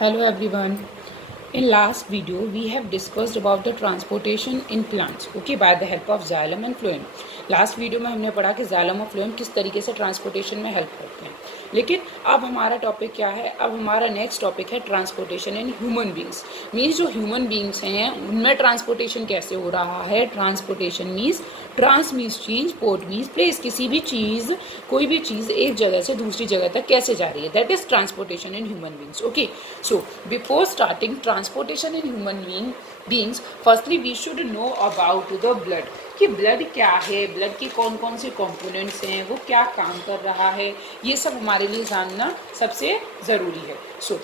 Hello everyone. In last video we have discussed about the transportation in plants by the help of xylem and phloem. Last video में हमने पढ़ा कि xylem और phloem किस तरीके से ट्रांसपोर्टेशन में हेल्प करते हैं, लेकिन अब हमारा टॉपिक क्या है, अब हमारा नेक्स्ट टॉपिक है transportation in human beings. Means जो ह्यूमन बींग्स हैं उनमें ट्रांसपोर्टेशन कैसे हो रहा है। Transportation means trans means change, port means place, किसी भी चीज़ कोई भी चीज़ एक जगह से दूसरी जगह तक कैसे जा रही है, that is transportation in human beings. Okay, so before starting transportation in human beings firstly we should know about the blood, कि ब्लड क्या है, ब्लड के कौन कौन से कंपोनेंट्स हैं, वो क्या काम कर रहा है, ये सब हमारे लिए जानना सबसे ज़रूरी है। सो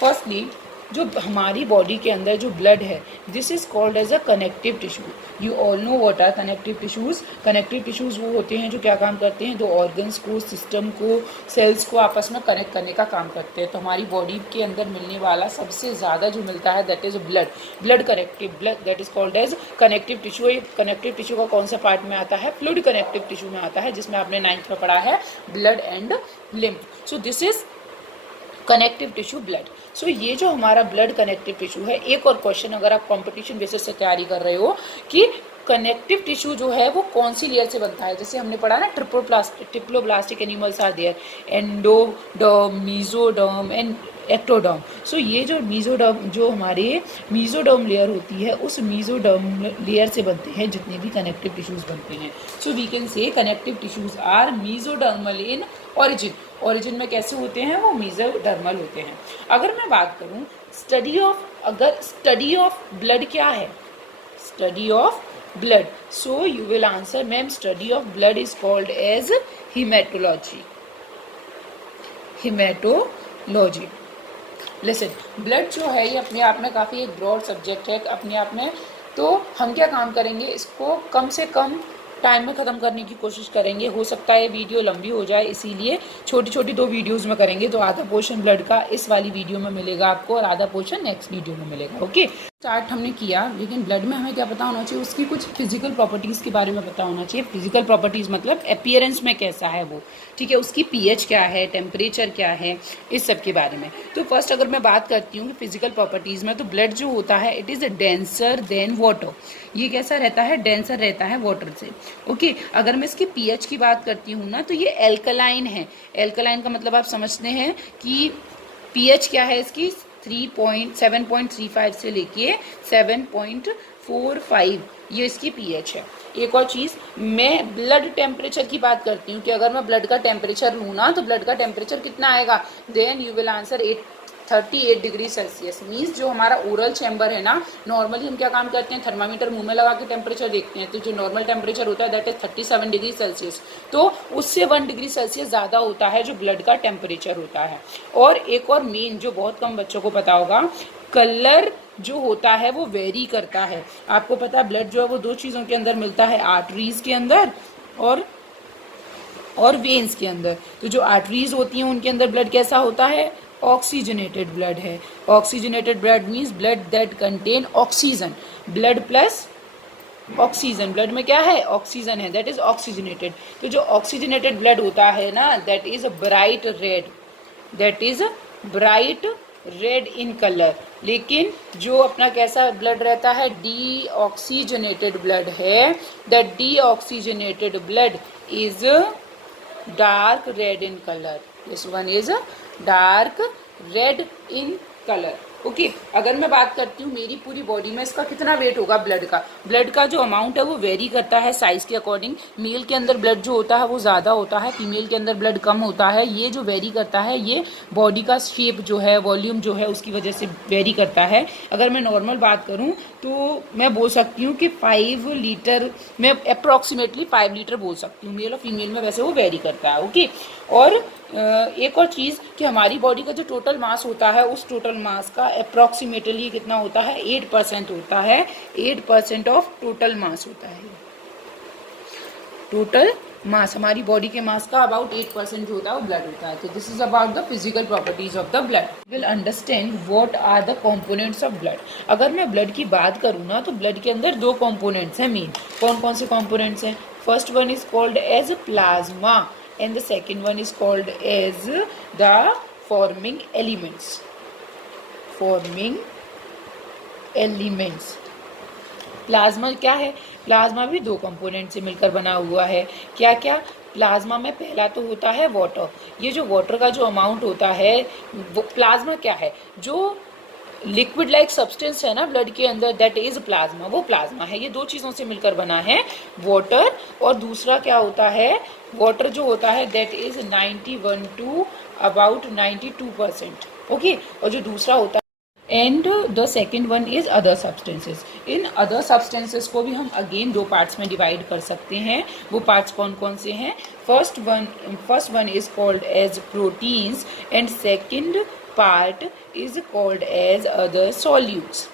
फर्स्टली जो हमारी बॉडी के अंदर जो ब्लड है, this is called as a connective tissue. You all know what are connective tissues. Connective tissues वो होते हैं जो क्या काम करते हैं, जो ऑर्गन्स को, सिस्टम को, सेल्स को आपस में कनेक्ट करने का काम करते हैं। तो हमारी बॉडी के अंदर मिलने वाला सबसे ज़्यादा जो मिलता है that is blood connective, blood that is called as connective tissue. ये कनेक्टिव टिश्यू का कौन सा पार्ट में आता है, फ्लूइड कनेक्टिव टिश्यू में आता है, जिसमें आपने 9th में पढ़ा है blood and lymph. So this is connective tissue blood. So ये जो हमारा ब्लड कनेक्टिव टिश्यू है, एक और क्वेश्चन अगर आप कंपटीशन बेसिस से तैयारी कर रहे हो कि कनेक्टिव टिश्यू जो है वो कौन सी लेयर से बनता है, जैसे हमने पढ़ा ना triploblastic animals are there, endoderm, mesoderm and ectoderm. So ये जो मेसोडर्म, जो हमारे मेसोडर्म लेयर होती है, उस मेसोडर्म लेयर से बनते हैं जितने भी कनेक्टिव टिश्यूज बनते हैं। So we can say connective tissues are mesodermal in origin. Origin में कैसे होते हैं, वो मेसोडर्मल होते हैं। अगर मैं बात करूं स्टडी ऑफ ब्लड क्या है, study of blood, so you will answer ma'am study of blood is called as haematology. Haematology, listen, blood जो है ये अपने आप में काफ़ी एक ब्रॉड सब्जेक्ट है अपने आप में। तो हम क्या काम करेंगे, इसको कम से कम टाइम में ख़त्म करने की कोशिश करेंगे। हो सकता है वीडियो लंबी हो जाए, इसीलिए छोटी छोटी 2 वीडियोज़ में करेंगे। तो आधा पोर्शन ब्लड का इस वाली वीडियो में मिलेगा आपको और आधा पोर्शन नेक्स्ट वीडियो में मिलेगा। ओके, स्टार्ट हमने किया, लेकिन ब्लड में हमें क्या पता होना चाहिए, उसकी कुछ फिजिकल प्रॉपर्टीज़ के बारे में पता होना चाहिए। फिजिकल प्रॉपर्टीज़ मतलब अपीयरेंस में कैसा है वो, ठीक है, उसकी पीएच क्या है, टेम्परेचर क्या है, इस सब के बारे में। तो फर्स्ट अगर मैं बात करती हूँ कि फिजिकल प्रॉपर्टीज़ में, तो ब्लड जो होता है it is denser then water. ये कैसा रहता है, डेंसर रहता है वाटर से। ओके, अगर मैं इसकी पीएच की बात करती हूँ ना, तो ये एल्कलाइन है। एल्कलाइन का मतलब आप समझते हैं कि पीएच क्या है इसकी, 7.35 से लेके 7.45, ये इसकी पीएच है। एक और चीज़, मैं ब्लड टेम्परेचर की बात करती हूँ कि अगर मैं ब्लड का टेम्परेचर लूँ ना, तो ब्लड का टेम्परेचर कितना आएगा, then you will answer 38 degree Celsius. Means जो हमारा ओरल चैम्बर है ना, नॉर्मली हम क्या काम करते हैं, थर्मामीटर मुंह में लगा के टेम्परेचर देखते हैं, तो जो नॉर्मल टेम्परेचर होता है दैट इज 37 डिग्री सेल्सियस। तो उससे 1 डिग्री सेल्सियस ज़्यादा होता है जो ब्लड का टेम्परेचर होता है। और एक और मेन जो बहुत कम बच्चों को पता होगा, कलर जो होता है वो वेरी करता है। आपको पता है ब्लड जो है वो 2 चीज़ों के अंदर मिलता है, आर्टरीज के अंदर और वेन्स के अंदर। तो जो आर्टरीज होती हैं उनके अंदर ब्लड कैसा होता है, ऑक्सीजनेटेड ब्लड है। Oxygenated blood means blood that contain oxygen, blood plus oxygen, blood में क्या है, ऑक्सीजन है, दैट इज ऑक्सीजनेटेड। तो जो ऑक्सीजनेटेड ब्लड होता है ना, that is bright red, that is bright red in colour. लेकिन जो अपना कैसा ब्लड रहता है, डीऑक्सीजनेटेड ब्लड है, that deoxygenated blood is dark red in colour. This one is dark red in colour. Okay, अगर मैं बात करती हूँ मेरी पूरी बॉडी में इसका कितना वेट होगा ब्लड का जो अमाउंट है वो वेरी करता है साइज के अकॉर्डिंग। मेल के अंदर ब्लड जो होता है वो ज़्यादा होता है, फीमेल के अंदर ब्लड कम होता है। ये जो वेरी करता है ये बॉडी का शेप जो है, वॉल्यूम जो है, उसकी वजह से वेरी करता है। अगर मैं नॉर्मल बात करूँ तो मैं बोल सकती हूँ कि 5 लीटर, मैं अप्रॉक्सीमेटली 5 लीटर बोल सकती हूँ। मेल और फीमेल में वैसे वो वेरी करता है। ओके, और एक और चीज़ कि हमारी बॉडी का जो टोटल मास होता है, उस टोटल मास का अप्रॉक्सीमेटली कितना होता है, 8% होता है। 8% ऑफ टोटल मास होता है। टोटल मास, हमारी बॉडी के मास का अबाउट 8% जो होता है वो ब्लड होता है। तो this is about the physical properties of the blood. Will understand what are the components of blood. अगर मैं ब्लड की बात करूँ ना, तो ब्लड के अंदर 2 कंपोनेंट्स हैं मेन। कौन कौन से कंपोनेंट्स हैं, first one is called as plasma and the second one is called as the forming elements. Forming elements. Plasma क्या है? प्लाज्मा भी दो कंपोनेंट से मिलकर बना हुआ है। क्या क्या? प्लाज्मा में पहला तो होता है वाटर। ये जो वाटर का जो अमाउंट होता है, वो प्लाज्मा क्या है? जो लिक्विड लाइक सब्सटेंस है ना ब्लड के अंदर, दैट इज प्लाज्मा, वो प्लाज्मा है। ये दो चीज़ों से मिलकर बना है, वाटर और दूसरा क्या होता है? वाटर जो होता है that is 91 to about 92%। Okay, और जो दूसरा होता है and the second one is other substances. इन अदर सब्सटेंसेस को भी हम अगेन दो पार्ट्स में डिवाइड कर सकते हैं। वो पार्ट्स कौन कौन से हैं? First one is called as proteins and second part is called as other solutes.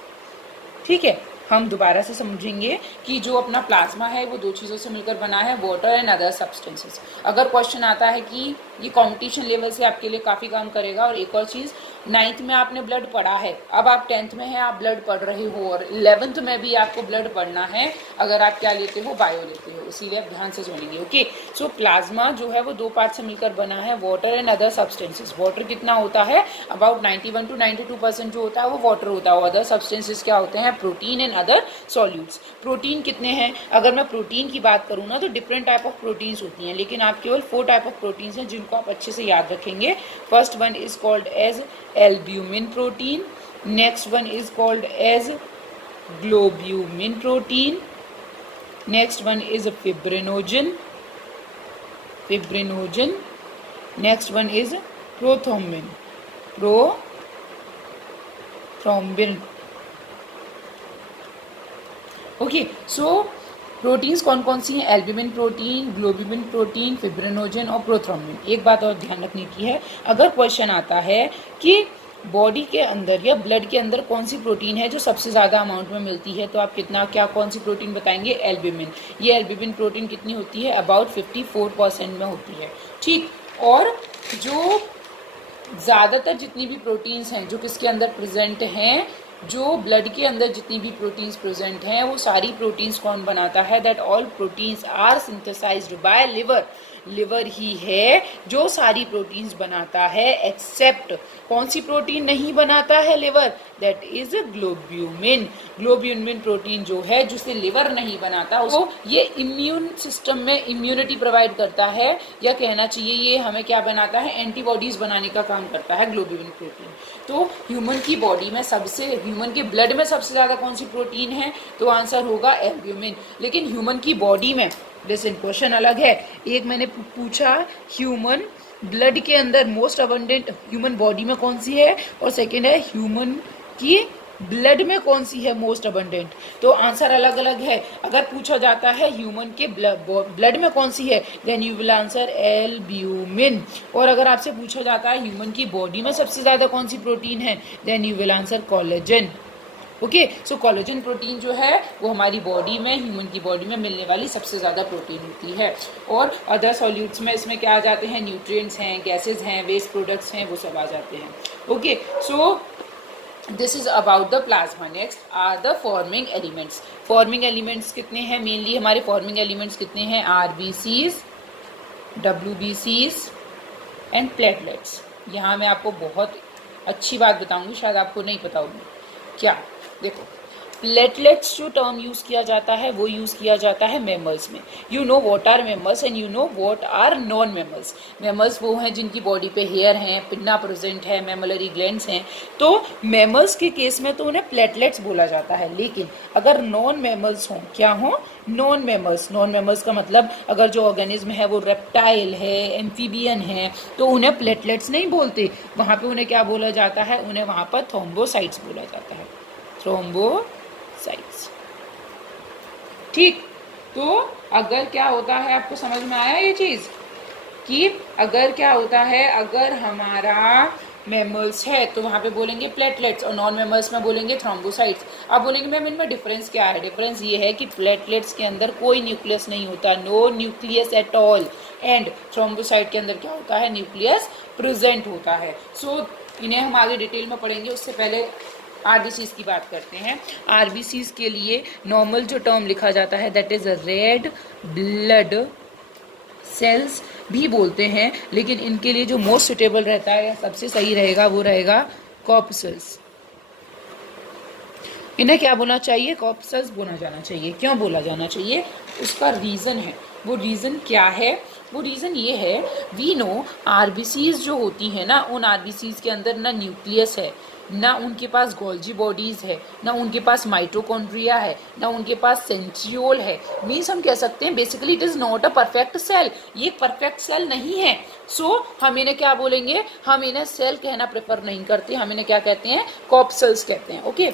ठीक है, हम दोबारा से समझेंगे कि जो अपना प्लाज्मा है वो दो चीज़ों से मिलकर बना है, वाटर एंड अदर सब्सटेंसेस। अगर क्वेश्चन आता है कि ये कंपटीशन लेवल से आपके लिए काफ़ी काम करेगा। और एक और चीज़, 9th में आपने ब्लड पढ़ा है, अब आप 10th में हैं, आप ब्लड पढ़ रहे हो, और 11th में भी आपको ब्लड पढ़ना है अगर आप क्या लेते हो? बायो लेते हो। इसीलिए आप ध्यान से सुनेंगे। ओके, सो प्लाज्मा जो है वो दो पार्ट से मिलकर बना है, water and other substances. Water कितना होता है? अबाउट 91 टू 92% जो होता है वो वाटर होता है। अदर सब्सटेंसेस क्या होते हैं? Protein and other solutes. Protein कितने हैं? अगर मैं प्रोटीन की बात करूँ ना तो डिफरेंट टाइप ऑफ प्रोटीन्स होती हैं, लेकिन आप केवल 4 टाइप ऑफ प्रोटीन्स हैं जिनको आप अच्छे से याद रखेंगे। First one is called as albumin protein, next one is called as globumin protein, next one is fibrinogen, next one is prothrombin. Okay, so proteins कौन कौन सी हैं? एल्ब्यूमिन प्रोटीन, ग्लोब्यूमिन प्रोटीन, फिब्रिनोजन और प्रोथ्रोम्बिन। एक बात और ध्यान रखने की है, अगर क्वेश्चन आता है कि बॉडी के अंदर या ब्लड के अंदर कौन सी प्रोटीन है जो सबसे ज़्यादा अमाउंट में मिलती है, तो आप कौन सी प्रोटीन बताएंगे? एल्ब्यूमिन। ये एल्ब्यूमिन प्रोटीन कितनी होती है? अबाउट 54% में होती है। ठीक, और जो ज़्यादातर जितनी भी प्रोटीन्स हैं जो किसके अंदर प्रेजेंट हैं, जो ब्लड के अंदर जितनी भी प्रोटीन्स प्रेजेंट हैं, वो सारी प्रोटीन्स कौन बनाता है? That all proteins are synthesized by liver. Liver ही है जो सारी प्रोटीन्स बनाता है, एक्सेप्ट कौन सी प्रोटीन नहीं बनाता है liver? That is globulin. Globulin protein जो है जिसे लिवर नहीं बनाता, उसको ये इम्यून सिस्टम में इम्यूनिटी प्रोवाइड करता है, या कहना चाहिए ये हमें क्या बनाता है? एंटीबॉडीज बनाने का काम करता है ग्लोब्यूमिन प्रोटीन। तो ह्यूमन की बॉडी में ह्यूमन के ब्लड में सबसे ज़्यादा कौन सी प्रोटीन है? तो आंसर होगा एल्ब्यूमिन। लेकिन ह्यूमन की बॉडी में, लेकिन क्वेश्चन अलग है। एक मैंने पूछा ह्यूमन ब्लड के अंदर मोस्ट अबंडेंट ह्यूमन बॉडी में कौन सी है, और सेकेंड है ह्यूमन की ब्लड में कौन सी है मोस्ट अबंडेंट। तो आंसर अलग अलग है। अगर पूछा जाता है ह्यूमन के ब्लड में कौन सी है, then you will answer albumin. और अगर आपसे पूछा जाता है ह्यूमन की बॉडी में सबसे ज़्यादा कौन सी प्रोटीन है, then you will answer collagen. Okay, so collagen protein जो है वो हमारी बॉडी में, ह्यूमन की बॉडी में मिलने वाली सबसे ज़्यादा प्रोटीन होती है। और अदर सॉल्यूट्स में इसमें क्या आ जाते हैं? न्यूट्रिएंट्स हैं, गैसेज हैं, वेस्ट प्रोडक्ट्स हैं, वो सब आ जाते हैं। Okay, so this is about the plasma. Next are the forming elements. Forming elements कितने हैं? मेनली हमारे फॉर्मिंग एलिमेंट्स कितने हैं? आरबीसीज, डब्ल्यूबीसीज एंड प्लेटलेट्स। यहाँ मैं आपको बहुत अच्छी बात बताऊंगी, शायद आपको नहीं पता होगी। क्या? देखो, प्लेटलेट्स जो टर्म यूज किया जाता है वो यूज किया जाता है मेमल्स में। You know what are mammals and you know what are non mammals. Mammals वो हैं जिनकी बॉडी पे हेयर हैं, पिन्ना प्रेजेंट है, मेमलरी ग्लैंड्स हैं। तो मेमल्स के केस में तो उन्हें प्लेटलेट्स बोला जाता है। लेकिन अगर नॉन मेमल्स हों, क्या हों? Non mammals. नॉन मेमल्स का मतलब अगर जो ऑर्गेनिज्म है वो रेप्टाइल है, एम्फीबियन है, तो उन्हें प्लेटलेट्स नहीं बोलते। वहाँ पे उन्हें क्या बोला जाता है? उन्हें वहाँ पर थ्रोम्बोसाइट्स बोला जाता है। थ्रोम्बोसाइट्स। ठीक, तो अगर क्या होता है, आपको समझ में आया ये चीज कि अगर क्या होता है, अगर हमारा मेमल्स है तो वहाँ पे बोलेंगे प्लेटलेट्स, और नॉन मेमल्स में बोलेंगे थ्रोम्बोसाइट्स। अब बोलेंगे मैम इनमें डिफरेंस क्या है? डिफरेंस ये है कि प्लेटलेट्स के अंदर कोई न्यूक्लियस नहीं होता, no nucleus at all, and thrombocyte के अंदर क्या होता है? न्यूक्लियस प्रेजेंट होता है। सो इन्हें हम आगे डिटेल में पढ़ेंगे, उससे पहले आरबीसीज की बात करते हैं। आरबीसीज के लिए नॉर्मल जो टर्म लिखा जाता है that is red blood cells भी बोलते हैं, लेकिन इनके लिए जो मोस्ट सुटेबल रहता है या सबसे सही रहेगा वो रहेगा कॉर्पसल्स। इन्हें क्या बोलना चाहिए? कॉर्पसल्स बोला जाना चाहिए। क्यों बोला जाना चाहिए? उसका रीज़न है। वो रीज़न क्या है? वो रीज़न ये है, वी नो आरबीसीज जो होती हैं ना, उन आरबीसीज के अंदर ना न्यूक्लियस है, ना उनके पास गोल्जी बॉडीज़ है, ना उनके पास माइटोकॉन्ड्रिया है, ना उनके पास सेंट्रियोल है। मीन्स हम कह सकते हैं basically it is not a perfect cell. ये परफेक्ट सेल नहीं है। सो हम इन्हें क्या बोलेंगे? हम इन्हें सेल कहना प्रेफर नहीं करते, हम इन्हें क्या कहते हैं? कॉर्पसल्स कहते हैं। ओके,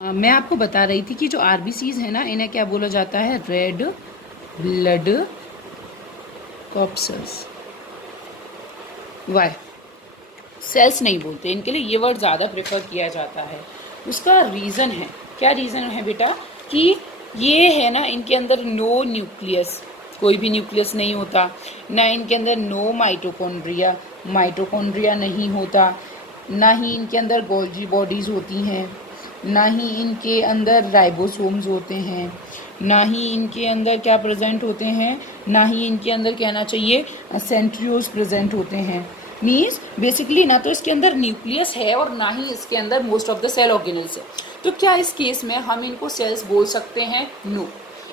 मैं आपको बता रही थी कि जो आरबीसीज है ना, इन्हें क्या बोला जाता है? Red blood corpuscles. Why? Cells नहीं बोलते, इनके लिए ये वर्ड ज़्यादा प्रेफर किया जाता है। उसका रीज़न है, क्या रीज़न है बेटा? कि ये है ना, इनके अंदर नो न्यूक्लियस, कोई भी न्यूक्लियस नहीं होता, ना इनके अंदर नो माइटोकॉन्ड्रिया, माइटोकॉन्ड्रिया नहीं होता, ना ही इनके अंदर गोल्जी बॉडीज़ होती हैं, ना ही इनके अंदर राइबोसोम्स होते हैं, ना ही इनके अंदर क्या प्रेजेंट होते हैं, ना ही इनके अंदर कहना चाहिए सेंट्रियोल्स प्रेजेंट होते हैं। मीन्स बेसिकली ना तो इसके अंदर न्यूक्लियस है और ना ही इसके अंदर most of the cell organelles है। तो क्या इस केस में हम इनको सेल्स बोल सकते हैं? नो,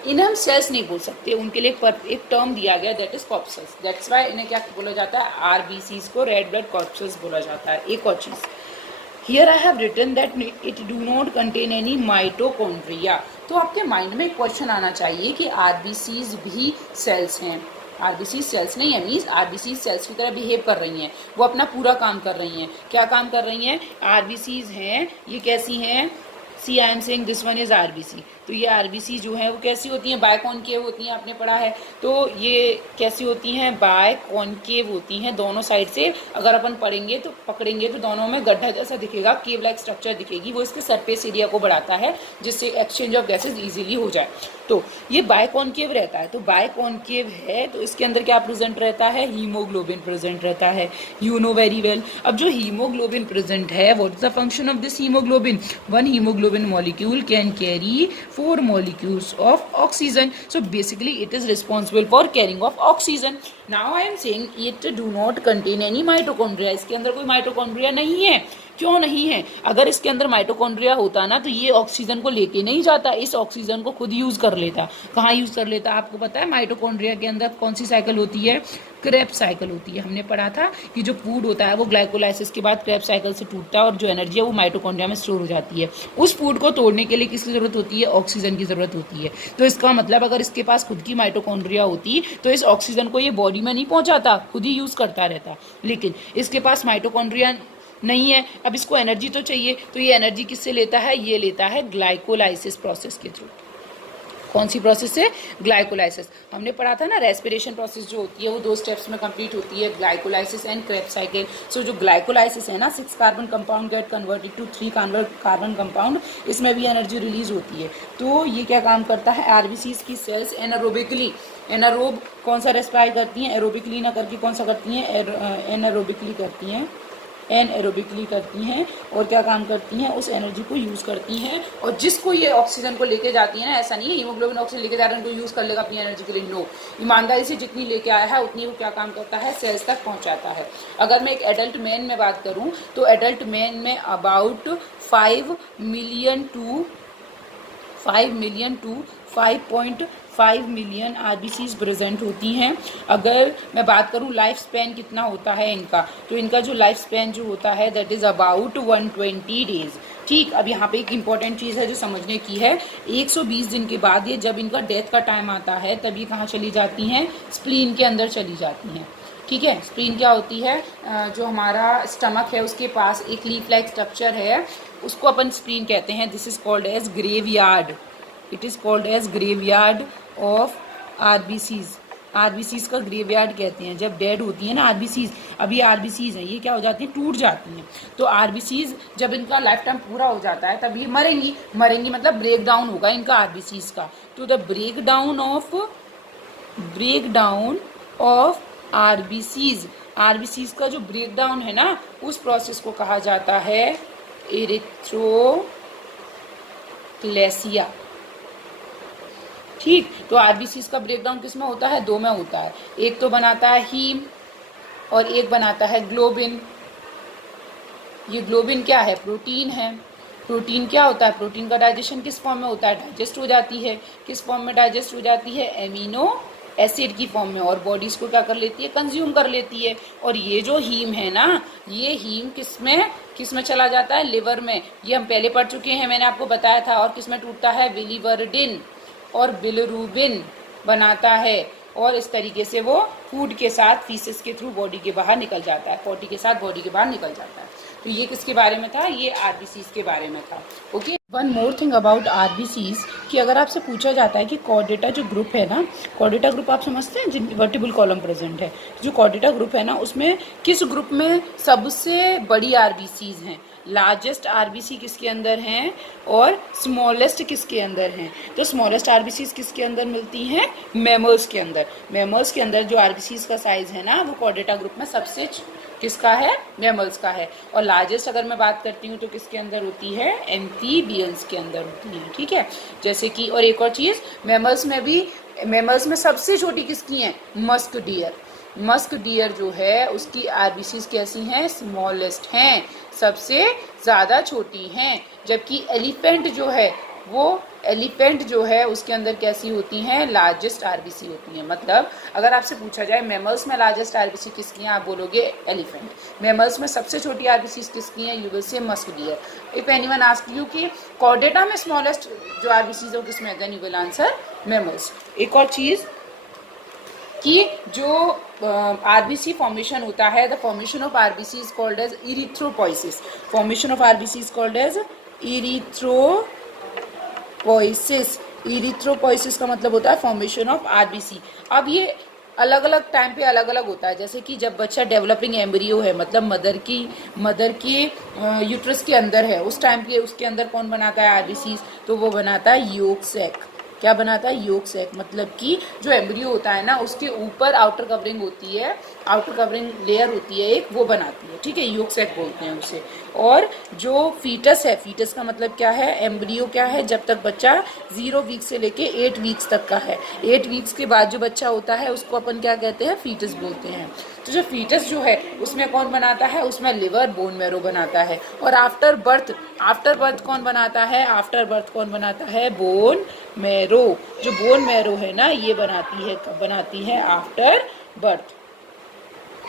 इन्हें हम सेल्स नहीं बोल सकते। उनके लिए एक टर्म दिया गया, that is corpuscles. That's why इन्हें क्या बोला जाता है? आरबीसीज को रेड ब्लड कॉर्पसल्स बोला जाता है। एक और चीज़, here I have written that it do not contain any mitochondria. तो आपके माइंड में एक क्वेश्चन आना चाहिए कि आरबीसीज भी सेल्स हैं? आरबीसी सेल्स नहीं है, मीन्स आरबीसी सेल्स की तरह बिहेव कर रही हैं, वो अपना पूरा काम कर रही हैं। क्या काम कर रही हैं? आरबीसीज हैं, ये कैसी हैं? See I am saying this one is RBC. तो ये आरबीसी जो है वो कैसी होती हैं? बाय कॉनकेव होती हैं, आपने पढ़ा है। तो ये कैसी होती हैं? बाय कॉनकेव होती हैं। दोनों साइड से अगर अपन पढ़ेंगे तो पकड़ेंगे तो दोनों में गड्ढा जैसा दिखेगा, केव लाइक स्ट्रक्चर दिखेगी। वो इसके सरफेस एरिया को बढ़ाता है जिससे एक्सचेंज ऑफ गैसेज इजीली हो जाए। तो ये बाय कॉनकेव रहता है। तो बाय कॉनकेव है तो इसके अंदर क्या प्रेजेंट रहता है? हीमोग्लोबिन प्रेजेंट रहता है। You know very well. अब जो हीमोग्लोबिन प्रेजेंट है, what is the function of this haemoglobin? One haemoglobin molecule can carry 4 molecules of oxygen. So basically it is responsible for carrying of oxygen. Now I am saying it do not contain any mitochondria. इसके अंदर कोई mitochondria नहीं है। क्यों नहीं है? अगर इसके अंदर माइटोकॉन्ड्रिया होता ना तो ये ऑक्सीजन को लेके नहीं जाता, इस ऑक्सीजन को खुद यूज कर लेता। कहाँ यूज कर लेता? आपको पता है माइटोकॉन्ड्रिया के अंदर कौन सी साइकिल होती है? क्रेब्स साइकिल होती है। हमने पढ़ा था कि जो फूड होता है वो ग्लाइकोलाइसिस के बाद क्रेब्स साइकिल से टूटता है और जो एनर्जी है वो माइटोकॉन्ड्रिया में स्टोर हो जाती है। उस फूड को तोड़ने के लिए किसकी जरूरत होती है? ऑक्सीजन की जरूरत होती है। तो इसका मतलब अगर इसके पास खुद की माइटोकॉन्ड्रिया होती तो इस ऑक्सीजन को ये बॉडी में नहीं पहुंचाता, खुद ही यूज करता रहता। लेकिन इसके पास माइटोकॉन्ड्रिया नहीं है। अब इसको एनर्जी तो चाहिए, तो ये एनर्जी किससे लेता है? ये लेता है ग्लाइकोलाइसिस प्रोसेस के थ्रू। कौन सी प्रोसेस से? ग्लाइकोलाइसिस। हमने पढ़ा था ना, रेस्पिरेशन प्रोसेस जो होती है वो 2 स्टेप्स में कंप्लीट होती है, glycolysis and Krebs cycle. So जो ग्लाइकोलाइसिस है ना, 6 carbon compound get converted to 3 carbon compound, इसमें भी एनर्जी रिलीज होती है। तो ये क्या काम करता है? आरबीसीज की सेल्स एनारोबिकली, एनारोब कौन सा रेस्पायर करती हैं? एरोबिकली ना करके कौन सा करती हैं? एनारोबिकली करती हैं, एनएरोबिकली करती हैं। और क्या काम करती हैं? उस एनर्जी को यूज़ करती हैं। और जिसको ये ऑक्सीजन को लेके जाती है ना, ऐसा नहीं है हीमोग्लोबिन ऑक्सीजन लेके जा रहा है तो यूज़ कर लेगा अपनी एनर्जी के लिए। नो, ईमानदारी से जितनी लेके आया है उतनी वो क्या काम करता है? सेल्स तक पहुंचाता है। अगर मैं एक एडल्ट मैन में बात करूं तो एडल्ट मैन में about 5 million to 5.5 million RBCs present होती हैं। अगर मैं बात करूं लाइफ स्पैन कितना होता है इनका, तो इनका जो लाइफ स्पैन जो होता है दैट इज़ अबाउट 120 डेज। ठीक, अब यहाँ पे एक इंपॉर्टेंट चीज़ है जो समझने की है। 120 दिन के बाद ये जब इनका डेथ का टाइम आता है तब ये कहाँ चली जाती हैं? स्प्लीन के अंदर चली जाती हैं। ठीक है, स्प्लीन क्या होती है? जो हमारा स्टमक है उसके पास एक लीफ लाइक स्ट्रक्चर है, उसको अपन स्प्लीन कहते हैं। This is called as graveyard. It is called as graveyard of RBCs. RBCs का ग्रेवयार्ड कहते हैं। जब डेड होती है ना आरबीसीज, अभी आरबीसीज हैं, ये क्या हो जाती हैं? टूट जाती हैं। तो आरबीसीज जब इनका लाइफ टाइम पूरा हो जाता है तब ये मरेंगी। मरेंगी मतलब ब्रेक डाउन होगा इनका आरबीसीज का। तो the break down of RBCs, RBCs का जो ब्रेक डाउन है ना, उस प्रोसेस को कहा जाता है एरिथ्रोक्लेसिया। ठीक, तो आरबीसीज का ब्रेकडाउन किस में होता है? दो में होता है। एक तो बनाता है हीम और एक बनाता है ग्लोबिन। ये ग्लोबिन क्या है? प्रोटीन है। प्रोटीन क्या होता है? प्रोटीन का डाइजेशन किस फॉर्म में होता है? डाइजेस्ट हो जाती है। किस फॉर्म में डाइजेस्ट हो जाती है? एमिनो एसिड की फॉर्म में, और बॉडी इसको क्या कर लेती है? कंज्यूम कर लेती है। और ये जो हीम है ना, ये हीम किस में चला जाता है? लिवर में। ये हम पहले पढ़ चुके हैं, मैंने आपको बताया था। और किस में टूटता है? बिलीवर्डिन और बिलरूबिन बनाता है, और इस तरीके से वो फूड के साथ फीसेस के थ्रू बॉडी के बाहर निकल जाता है, पॉटी के साथ बॉडी के बाहर निकल जाता है। तो ये किसके बारे में था? ये आरबीसीज के बारे में था। Okay, one more thing about RBCs, कि अगर आपसे पूछा जाता है कि कॉर्डेटा जो ग्रुप है ना, कॉर्डेटा ग्रुप आप समझते हैं, जिन वर्टिबल कॉलम प्रेजेंट है, जो कॉर्डेटा ग्रुप है ना, उसमें किस ग्रुप में सबसे बड़ी आरबीसीज हैं? लार्जेस्ट आरबीसी किसके अंदर हैं और स्मॉलेस्ट किसके अंदर हैं? तो स्मॉलेस्ट आरबीसीज किसके अंदर मिलती हैं? मैमल्स के अंदर। मैमल्स के अंदर जो आरबीसीज का साइज है ना, वो कॉर्डेटा ग्रुप में सबसे किसका है? मैमल्स का है। और लार्जेस्ट अगर मैं बात करती हूँ तो किसके अंदर होती है? एम्फीबियंस के अंदर होती है। ठीक है, जैसे कि, और एक और चीज, मैमल्स में सबसे छोटी किसकी है? Musk deer. मस्क डियर जो है उसकी आरबीसीज कैसी हैं? स्मॉलेस्ट हैं, सबसे ज़्यादा छोटी हैं। जबकि एलिफेंट जो है उसके अंदर कैसी होती हैं? लार्जेस्ट आरबीसी होती हैं। मतलब अगर आपसे पूछा जाए मैमल्स में लार्जेस्ट आरबीसी किसकी हैं, आप बोलोगे एलिफेंट। मैमल्स में सबसे छोटी आरबीसी किसकी हैं? You will say musk deer. If anyone ask you कि कॉर्डेटा में स्मॉलेस्ट जो आरबीसी है वो किसमें है, then you will answer mammals. एक और चीज़ कि जो आरबीसी फॉर्मेशन होता है, the formation of RBC is called as erythropoiesis. Formation of RBC is called as erythropoiesis. Erythropoiesis का मतलब होता है फॉर्मेशन ऑफ आरबीसी। अब ये अलग अलग टाइम पे अलग अलग होता है। जैसे कि जब बच्चा डेवलपिंग एम्ब्रियो है, मतलब मदर की यूट्रस के अंदर है, उस टाइम पे उसके अंदर कौन बनाता है आरबीसी? तो वो बनाता है योक सैक। क्या बनाता है? Yolk sac. मतलब कि जो एम्ब्रियो होता है ना, उसके ऊपर आउटर कवरिंग होती है, आउटर कवरिंग लेयर होती है एक, वो बनाती है। ठीक है, योक सैक बोलते हैं उसे। और जो फीटस है, फीटस का मतलब क्या है? एम्ब्रियो क्या है? जब तक बच्चा 0 वीक से लेके 8 वीक्स तक का है। 8 वीक्स के बाद जो बच्चा होता है उसको अपन क्या कहते हैं? फीटस बोलते हैं। तो जो फीटस जो है उसमें कौन बनाता है? उसमें लिवर, बोन मैरो बनाता है। और आफ्टर बर्थ कौन बनाता है? आफ्टर बर्थ कौन बनाता है? Bone marrow. जो बोन मैरो है ना, ये बनाती है, कब बनाती है? After birth.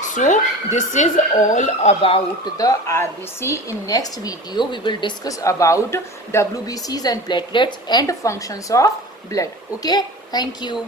So this is all about the RBC. In next video we will discuss about WBCs and platelets and functions of blood. Okay, thank you.